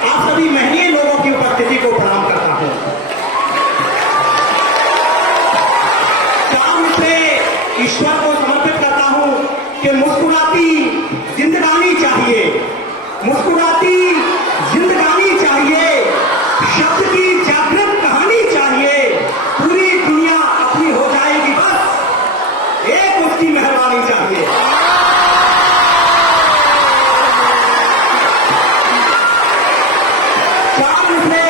आप सभी महनीय लोगों की उपस्थिति को प्रणाम करता हूं। चार मित्रे ईश्वर को समर्पित करता हूं कि मुस्कुराती जिंदगानी चाहिए, मुस्कुराती जिंदगानी चाहिए, शब्द की जागृत कहानी चाहिए। पूरी दुनिया अपनी हो जाएगी, बस एक उसकी मेहरबानी चाहिए। चार मित्रे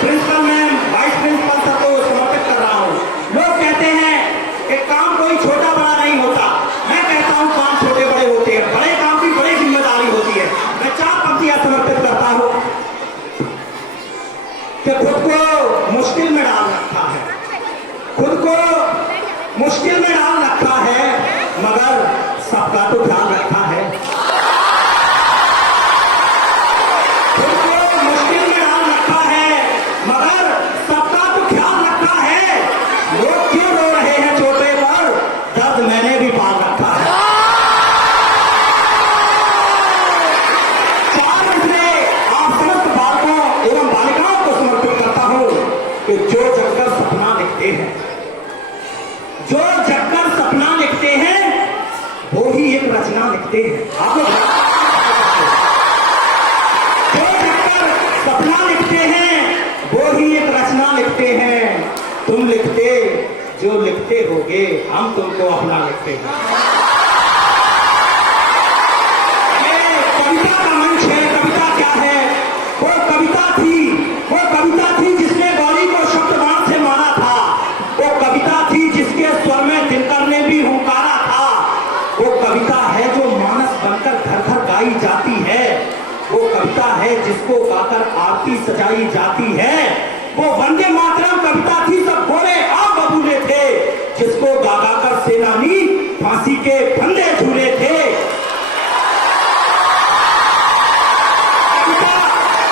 principal ma'am, vice principal sir को समर्पित कर रहा हूं। लोग कहते हैं कि काम कोई छोटा बड़ा नहीं होता, मैं कहता हूं काम छोटे बड़े होते हैं, बड़े काम की बड़ी जिम्मेदारी होती है। मैं चार पंक्तियां समर्पित करता हूं कि खुद को मुश्किल में डाल रखा है, खुद को मुश्किल में डाल रखा है, मगर सबका तो ख्याल रखा है। खुद को मुश्किल में डाल रखा है, मगर सबका तो ख्याल रखा है। लोग क्यों रो रहे हैं छोटे पर, दर्द मैंने भी पाल रखा है। चार मित्रे आप समस्त बालकों एवं बालिकाओं को समर्पित करता हूं कि जो जगकर सपना लिखते हैं, जो जगकर सपना लिखते हैं, वो ही एक रचना लिखते हैं। आप लोग जो जगकर सपना लिखते हैं, वो ही एक रचना लिखते हैं। तुम लिखते जो लिखते होगे, हम तुमको अपना लिखते हैं। ये कविता का मंच है। कविता क्या है? वो कविता थी जिसने गौरी को शब्दवान से मारा था। वो कविता थी जिसके स्वर में दिनकर ने भी हुंकारा था। वो कविता है जो मानस बनकर घर घर गाई जाती है। वो कविता है जिसको गाकर आरती सजाई जाती है। वो वंदे मातरम कविता थी, सब घोड़े आप बबूले थे, जिसको गागा कर सेनानी फांसी के फंदे झूले थे।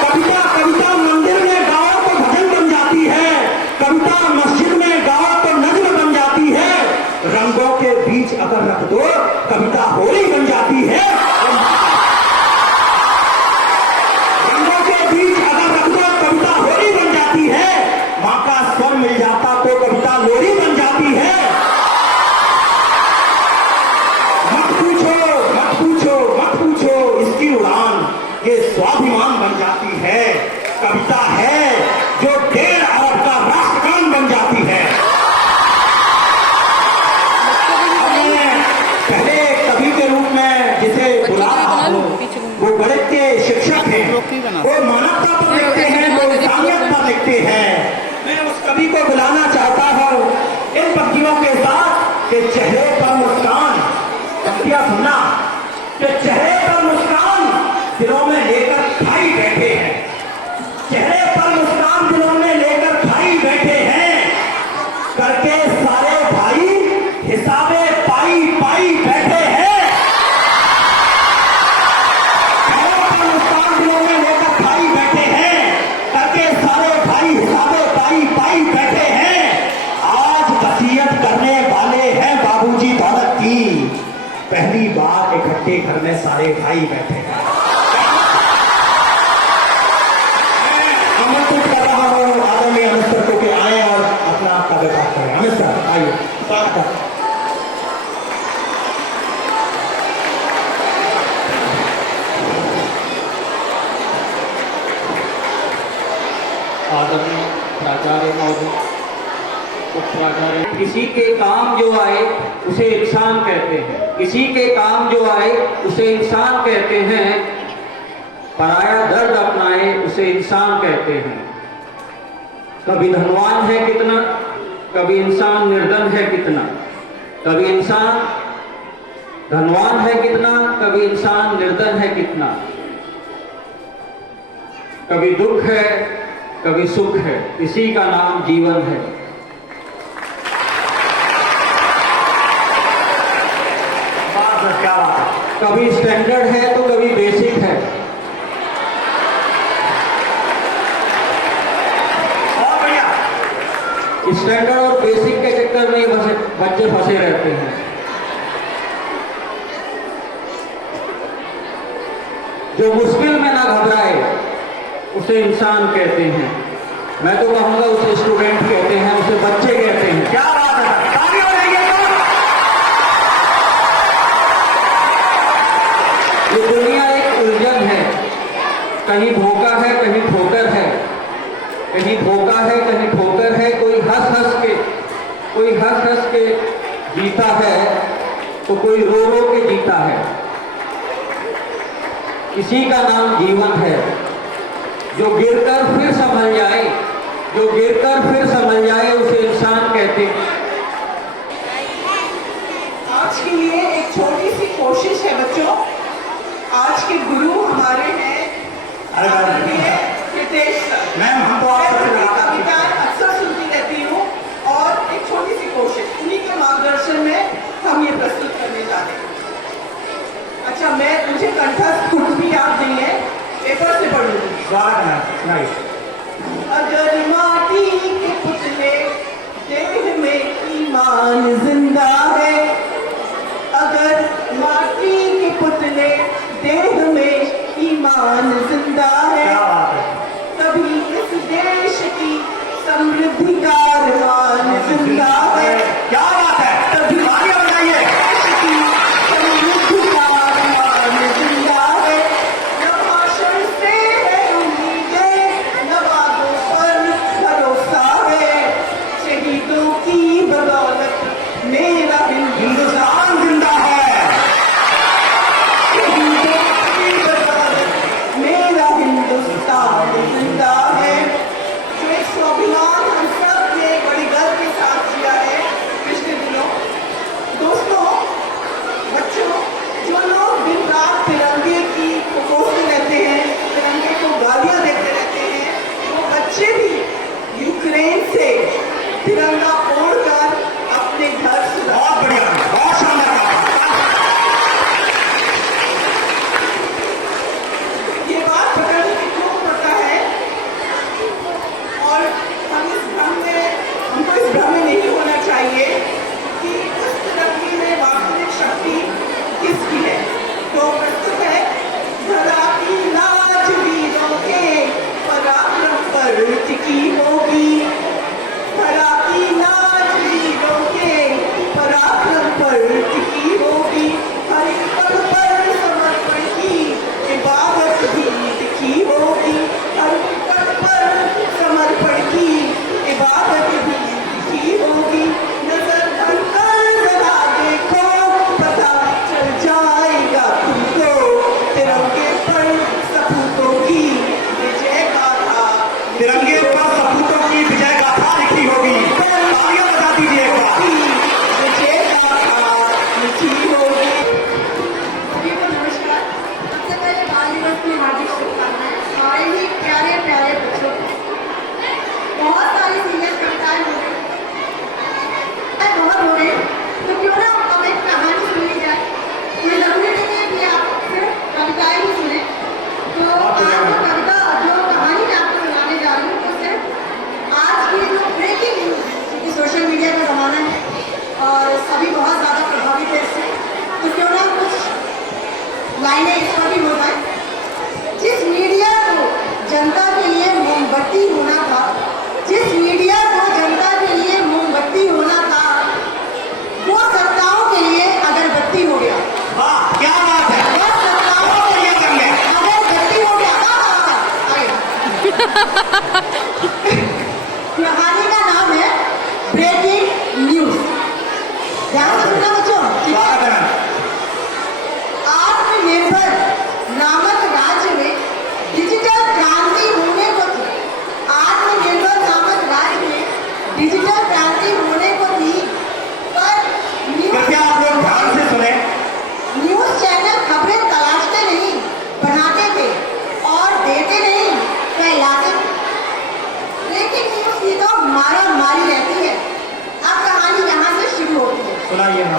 कविता मंदिर में गाओ तो भजन बन जाती है, कविता मस्जिद में गाओ तो नज्म बन जाती है। रंगों के बीच अगर रख दो, कविता होली बन जाती है। रंगों के बीच अगर रख दो, कविता होली बन जाती है। माँ का स्वर मिल जाता तो कविता लोरी बन जाती है। मत पूछो इसकी उड़ान, ये स्वाभिमान बन जाती है। कविता है जो 1.5 अरब का राष्ट्रगान बन जाती है। पहले कवि के रूप में जिसे बुला रहा हूं, वो गणित के शिक्षक हैं, वो मानवता पर लिखते हैं, वो इंसानियत पर लिखते हैं। मैं उस कवि को बुलाना चाहता हूं इन पंक्तियों के साथ कि चेहरे पर मुस्कान, पंक्तियां सुनना, कि चेहरे पर मुस्कान दिलों में लेकर भाई बैठे हैं। चेहरे पर मुस्कान दिलों में लेकर भाई बैठे हैं। करके सारे भाई हिसाबे पाई पाई बैठे हैं। चेहरे पर मुस्कान दिलों में लेकर भाई बैठे हैं। करके सारे भाई हिसाबे पाई पाई बैठे हैं। आज वसीयत करने वाले हैं बाबूजी दौलत की, पहली बार इकट्ठे घर में सारे भाई बैठे हैं। आमंत्रित कर रहा हूं आदरणीय अमित सर को कि आए और अपना काव्य पाठ करें। अमित सर आइए, स्वागत है। आदरणीय प्राचार्य महोदय, उपप्राचार्य, किसी के काम जो आए उसे इंसान कहते हैं, किसी के काम जो आए उसे इंसान कहते हैं। पराया दर्द अपनाए उसे इंसान कहते हैं। कभी धनवान है कितना, कभी इंसान निर्धन है कितना, कभी इंसान धनवान है कितना, कभी इंसान निर्धन है कितना। कभी दुख है, कभी सुख है, इसी का नाम जीवन है। क्या बात है। कभी स्टैंडर्ड है तो कभी बेसिक है। स्टैंडर्ड और बेसिक के चक्कर में बच्चे फंसे रहते हैं। जो मुश्किल में ना घबराए, उसे इंसान कहते हैं। मैं तो कहूँगा उसे स्टूडेंट कहते हैं, उसे बच्चे कहते हैं। क्या बात है, ताली बजाइए तो। ये दुनिया एक उलझन है, कहीं धोखा है, कहीं ठोकर है, कहीं धोखा है, कहीं ठोकर है। कोई हंस हंस के जीता है, तो कोई रो रो के जीता है। इसी का नाम जीवन है। जो गिरकर फिर संभल जाए, जो गिरकर फिर संभल जाए, उसे इंसान कहते हैं। आज के लिए एक छोटी सी कोशिश है बच्चों। आज के गुरु हमारे हैं आदरणीय हितेश सर। मैम, हम तो आपसे मैं उनकी कविताएं अक्सर सुनती रहती हूँ और एक छोटी सी कोशिश उन्हीं के मार्गदर्शन में हम ये प्रस्तुत करने जा रहे हैं। अच्छा, मुझे कंठस्थ कुछ भी याद नहीं है, पेपर से पढ़ूंगी। स्वागत है, नाइस। अगर माटी के पुतले देह में ईमान जिंदा है, अगर माटी के पुतले देह में ईमान जिंदा है, क्या बात है, तभी इस देश की समृद्धि का अरमान जिंदा है। क्या बात है, तभी ताली बजाइए। देश की समृद्धि का अरमान जिंदा है। न भाषण से है उम्मीदें, न वादों पर भरोसा है। शहीदों की बदौलत मेरा हिंदुस्तान जिंदा है। शहीदों की बदौलत मेरा हिंदुस्तान जिंदा है। जो एक स्वाभिमान हम सब ने बड़ी गर्व के साथ किया है पिछले दिनों। दोस्तों, बच्चों, जो लोग दिन रात तिरंगे की कोसते रहते हैं, तिरंगे को गालियां देते रहते हैं, वो बच्चे भी यूक्रेन से तिरंगा ओढ़कर अपने घर से बहुत बढ़िया, बहुत शानदार। ये बात पकड़ने की क्यों पड़ता है, और हमको इस भ्रम में नहीं होना चाहिए कि उस तिरंगे में वास्तविक शक्ति किसकी है। तो प्रस्तुत है धरा की लाज वीरों के पराक्रम पर टिकी होगी। धरा की लाज वीरों के पराक्रम पर टिकी होगी। हर एक पल पर समर्पण की इबादत भी दिखी होगी। हर एक पल पर समर्पण की इबादत भी दिखी होगी। नजर भरकर जरा देखो, पता चल जाएगा तुमको तिरंगे पर सपूतों की विजय गाथा। तिरंगे पर सपूतों की विजय गाथा लिखी होगी। तालियां बजा दीजिए एक बार। विजय गाथा लिखी होगी। सभी को नमस्कार। सबसे पहले बाल दिवस की हार्दिक शुभकामनाएं हमारे ही प्यारे प्यारे बच्चों को। बहुत सारी सीनियर कविताएं हो गई, बहुत हो गई, तो क्यों ना अब एक कहानी सुनी जाए। ये जरूरी नहीं है कि आप सिर्फ कविताएं ही सुने। तो आज जो कहानी मैं आपको सुनाने जा रही हूँ, वो सिर्फ आज की जो ब्रेकिंग न्यूज है, क्योंकि सोशल मीडिया का ज़माना है और सभी बहुत ज़्यादा प्रभावित है इससे, तो क्यों ना कुछ लाइनें इस पर भी हो जाए। जिस मीडिया को जनता के लिए मोमबत्ती होना था, जिस मीडिया को जनता के लिए मोमबत्ती होना था, वो सत्ताओं के लिए अगरबत्ती हो गया। वाह, क्या बात है, वो सत्ताओं के लिए अगरबत्ती हो गया। कहानी का नाम है ब्रेकिंग न्यूज। ध्यान से सुनना बच्चों, ठीक है? स्वागत है। आत्मनिर्भर नामक राज्य में डिजिटल क्रांति होने को थी। आत्मनिर्भर नामक राज्य में डिजिटल क्रांति होने को थी, पर कृपया आप लोग ध्यान से सुने। न्यूज चैनल खबरें तलाशते नहीं, बनाते थे और देते नहीं, फैलाते थे। ब्रेकिंग न्यूज की तो मारा मारी रहती है। अब कहानी यहाँ से शुरू होती है। सुनाइए ना।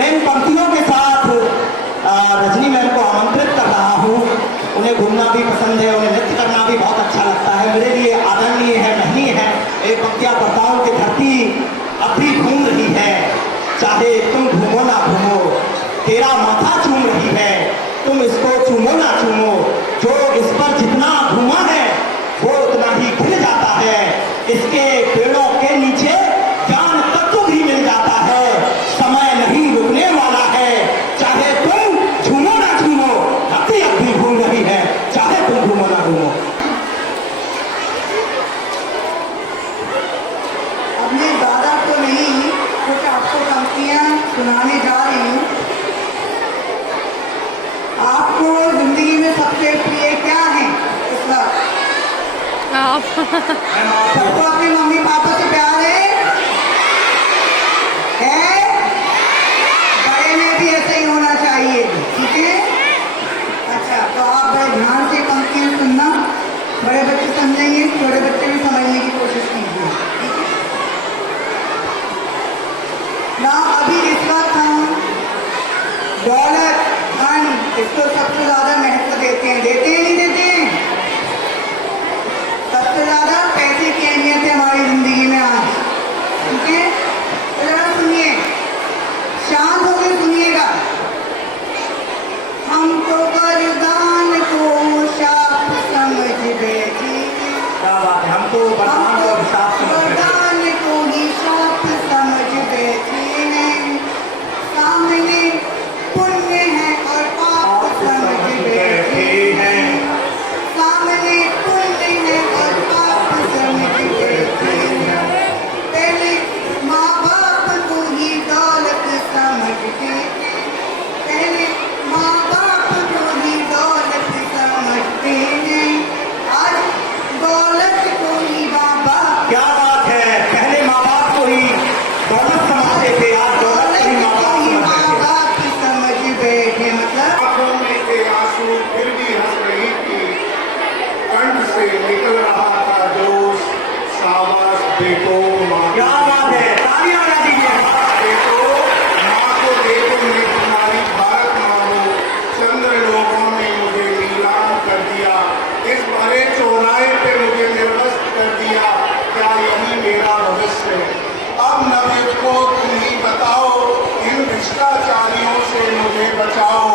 मैं इन पंक्तियों के साथ रजनी मैम को आमंत्रित कर रहा हूँ। उन्हें घूमना भी पसंद है, उन्हें नृत्य करना भी बहुत अच्छा लगता है। मेरे लिए आदरणीय है, महनीय है। ये पंक्तियाँ बरसाओं की धरती अब भी घूम रही है, चाहे तुम घूमो ना घूमो, तेरा माथा चूम रही है, तुम इसको चूमो ना चूमो। जो इस पर जितना घूमा है वो उतना ही खिल जाता है। इसके पेड़ों के नीचे ज्ञान तत्व भी मिल जाता है। समय नहीं रुकने वाला है, चाहे तुम झूमो ना झूमो, धरती अब भी घूम रही है, चाहे तुम घूमो ना घूमो। अब मैं ज़्यादा तो नहीं, कुछ आपको पंक्तियाँ सुनाने जा रही हूँ। आपको जिंदगी में सबसे प्रिय क्या है इस वक्त? सबको अपने मम्मी पापा से प्यार है? बड़े में भी ऐसा ही होना चाहिए, ठीक है? अच्छा, तो आप बड़े ध्यान से पंक्तियाँ सुनना। बड़े बच्चे समझेंगे, छोटे बच्चे भी समझने की कोशिश कीजिए, ठीक है ना? अभी इस वक्त हम दौलत, धन, इसको सबसे ज्यादा महत्व देते हैं नहीं देते हैं? सबसे ज्यादा पैसे की अहमियत है हमारी जिंदगी में आज, ठीक है? तो जरा सुनिए, शांत होकर सुनिएगा। हमको वरदान को शाप समझ बैठी, क्या बात है, हम तो वरदान को अभिशाप समझ बैठे। वरदान को ही शाप समझ बैठी हैं, सामने पुण्य है और पाप समझ बैठे हैं, सामने पुण्य है और पाप समझ बैठे हैं। पहले माँ बाप को ही दौलत समझते हैं, पहले माँ बाप को ही दौलत समझते हैं, आज दौलत को ही माँ बाप। क्या बात है, पहले माँ बाप को ही दौलत समझते थे, आज दौलत को ही माँ बाप समझते थे। समझ बैठे, मतलब आंखों में थे आंसू फिर भी हंस रही थी, कंठ से निकल रहा था जोश, शाबाश बेटो माँ। क्या बात है, तालियां बजा दीजिए। बेटो माँ को देखो, मैं तुम्हारी भारत माँ हूँ। चंद्र लोगों ने मुझे नीलाम कर दिया, इस भरे चौराहे पे मुझे निर्वस्त कर दिया, क्या यही मेरा भविष्य है? अब नबी को तुम ही बताओ, इन भ्रष्टाचारियों से मुझे बचाओ।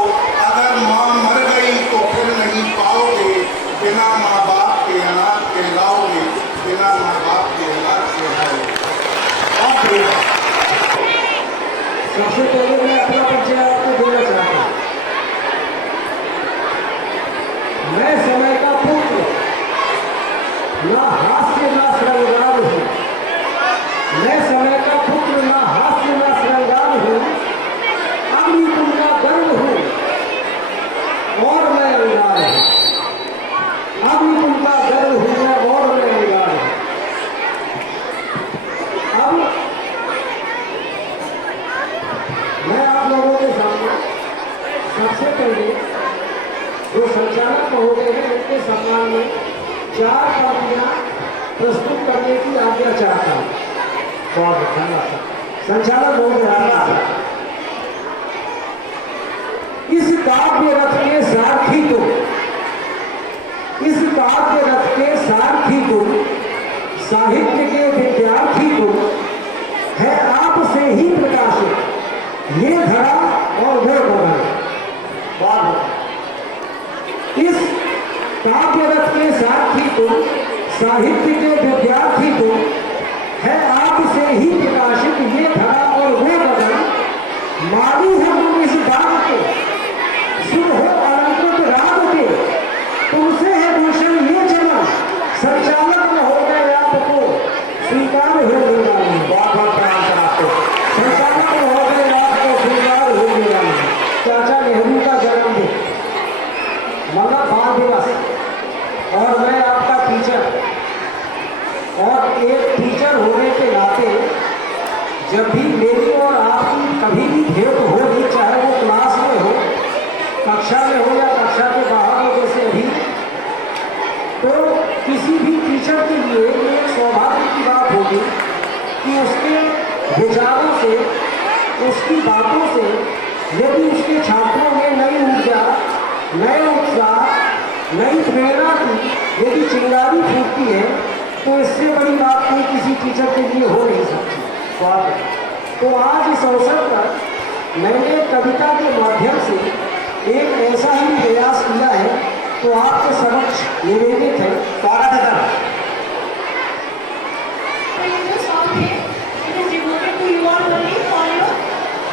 अगर माँ मर गई तो फिर नहीं पाओगे, बिना माँ बाप के अनाथ कहलाओगे, बिना माँ बाप के अनाथ कहलाओगे। सबसे पहले मैं अपना परिचय आपको देना चाहता हूँ। मैं समय का पुत्र, ना हास्य ना श्रृंगार हूँ। मैं समय का पुत्र, ना हास्य ना श्रृंगार हूँ। अग्निकुंड का गर्व हूँ और मैं अंगार हूँ। अग्निकुंड का गर्व हूँ मैं और मैं अंगार हूँ। अब मैं आप लोगों के सामने सबसे पहले जो संचालक महोदय हैं उनके सम्मान में 4 पंक्तियां प्रस्तुत करने की आज्ञा चाहता हूँ। बहुत धन्यवाद संचालक महोदय। इस काव्य रथ के सारथी को, इस काव्य रथ के सारथी को, साहित्य के विद्यार्थी को है आपसे ही प्रकाशित ये धरा और वो गगन। इस काव्य रथ के सारथी को, साहित्य के विद्यार्थी को है आपसे ही प्रकाशित ये धरा और वो गगन। मारू है तुम इस बात के, सुर हो अलंकृत राग के, तुमसे है भूषण ये चमन। संचालक महोदय आपको स्वीकार हो गया। बहुत बहुत प्रणाम सर आपको। संचालक महोदय आपको स्वीकार हो गया। चाचा नेहरू का जन्मदिन, मतलब बाल दिवस, और मैं आपका टीचर, और एक टीचर होने के नाते जब भी मेरी और आपकी कभी भी भेंट होगी, चाहे वो क्लास में हो, कक्षा में हो या कक्षा के बाहर हो, जैसे अभी, तो किसी भी टीचर के लिए ये एक सौभाग्य की बात होगी कि उसके विचारों से, उसकी बातों से यदि उसके छात्रों में नई ऊर्जा, नए उत्साह, नई प्रेरणा की यदि चिंगारी फूटती है तो इससे बड़ी बात कोई किसी टीचर के लिए हो नहीं सकती। तो आज इस अवसर पर मैंने कविता के माध्यम से एक ऐसा ही प्रयास किया है, तो आपके समक्ष निवेदित है। स्वागत है सर। तो ये जो सॉन्ग है it is devoted to you all only for your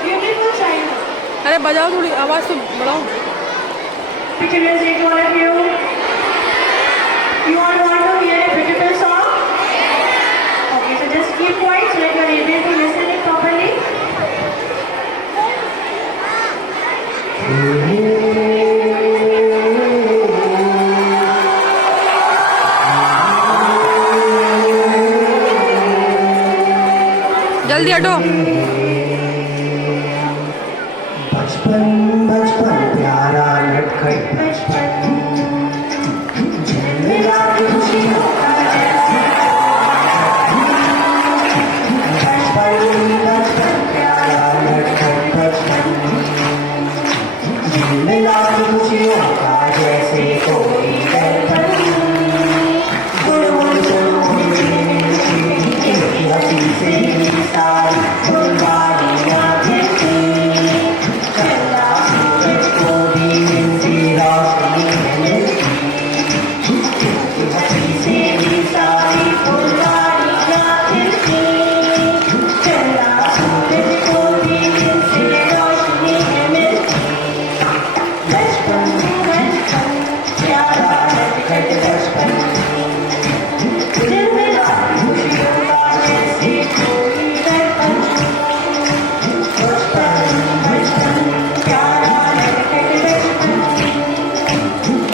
beautiful childhood. अरे बजाओ, थोड़ी आवाज़ तो बढ़ाओ। Which music all of you? You all want to hear a beautiful song? Okay, so just keep quiet so that you are able to listen it properly. जल्दी हटो। बचपन बचपन प्यारा लटखट बचपन, झलमिला के खुशियों का बचपन बचपन प्यारा लटखट बचपन, झलमिला के खुशियों का जैसे कोई दर्पण, गुड़गुड़ हंसी से सारी फुलवारियां गिरती, चला सूरज को भी इनसे रोशनी मिलती, हंसी से भी सारी फुलवारियां गिरती, चला सूरज को भी इनसे रोशनी मिलती। बचपन बचपन प्यारा लटखट बचपन, दिल में खुशियों का जैसे कोई दर्पण, बचपन बचपन प्यारा लटखट बचपन,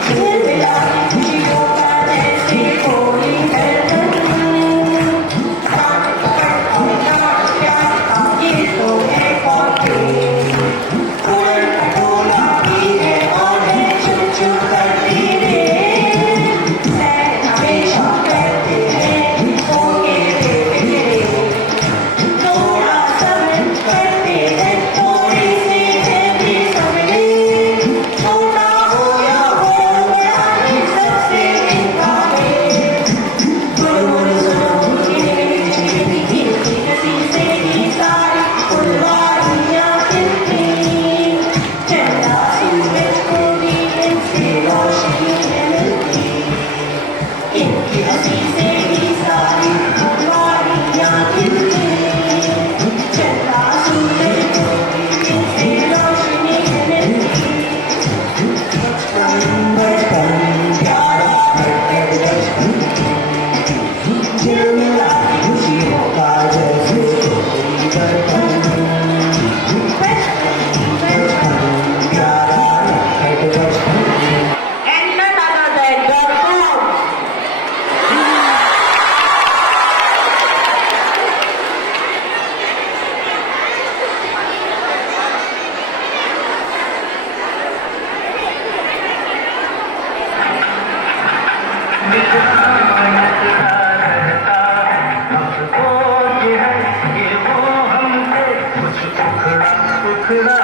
दिल में खुशियों का जैसे कोई दर्पण, ये तो है कॉफी, उड़न खटोला भी है और है चुप चुप करती रे, हमेशा कहते हैं होंगे बेफिक्रे, थोड़ा समझ करते हैं थोड़ी सी है भी समझे, छोटा हो या हो बड़ा सबसे इनका है, गुड़गुड़ सुनो की हंसी से ही सारी फुलवारियां खिलती, चला सूरज को भी इनसे रोशनी मिलती, इनकी हंसी से ही सारी फुलवारियां खिलती, चला सूरज को भी इनसे रोशनी मिलती। बचपन बचपन प्यारा लटखट बचपन, झिलमिला खुशियों का जैसे कोई दर्पण, बचपन बचपन प्यारा लटखट बचपन। And none other than Dr. उखड़ा